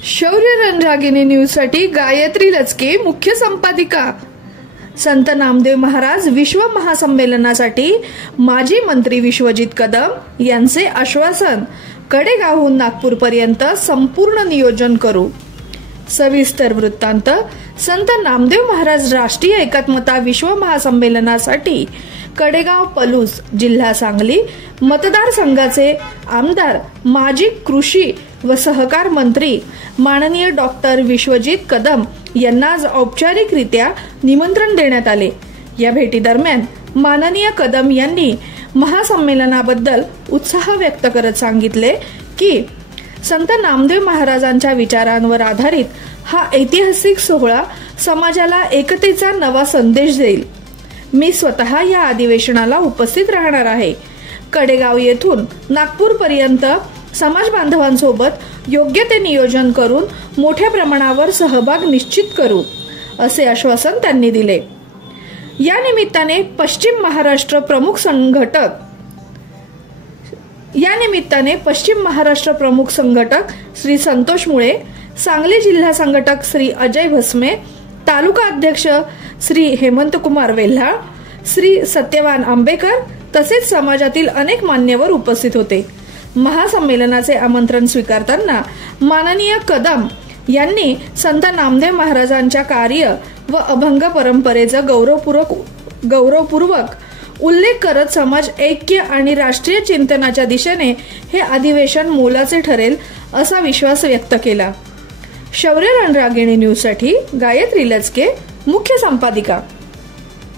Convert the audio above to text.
शौर्य रणरागिणी न्यूजसाठी गायत्री लचके, मुख्य संपादिका। संत नामदेव महाराज विश्व महासंमेलनासाठी माजी मंत्री विश्वजित कदम यांचे आश्वासन, कडेगावहून नागपूरपर्यंत संपूर्ण नियोजन करू। सविस्तर वृत्तांत। संत नामदेव महाराज राष्ट्रीय एकात्मता विश्व महासंमेलनासाठी कडेगाव पलूस, जिल्हा सांगली मतदारसंघाचे आमदार, माजी कृषी व सहकार मंत्री माननीय डॉक्टर विश्वजित कदम यांना आज औपचारिकरित्या निमंत्रण देण्यात आले। या भेटीदरम्यान माननीय कदम यांनी महासंमेलनाबद्दल उत्साह व्यक्त करत सांगितले की संत नामदेव महाराजांच्या विचारांवर आधारित हा ऐतिहासिक सोहळा समाजाला एकतेचा नवा संदेश देईल। मी स्वतः या अधिवेशनाला उपस्थित राहणार आहे। कडेगाव येथून नागपूर पर्यंत समाज बांधवांसोबत योग्य ते नियोजन करून मोठ्या प्रमाणावर सहभाग निश्चित करू, असे आश्वासन त्यांनी दिले। या निमित्ताने पश्चिम महाराष्ट्र प्रमुख संघटक श्री संतोष मुळे, सांगली जिल्हा संघटक श्री अजय भस्मे, तालुका अध्यक्ष श्री हेमंत कुमार वेल्हा, श्री सत्यवान आंबेकर तसेच समाजातील अनेक मान्यवर उपस्थित होते। महासंमेलनाचे आमंत्रण स्वीकारताना माननीय कदम यांनी संत नामदेव महाराजांच्या कार्य व अभंग परंपरेचा गौरवपूर्वक उल्लेख करत समाज ऐक्य आणि राष्ट्रीय चिंतनाच्या दिशेने हे अधिवेशन मोलाचे ठरेल असा विश्वास व्यक्त केला। शौर्य रणरागिणी न्यूजसाठी गायत्री लचके, मुख्य संपादिका।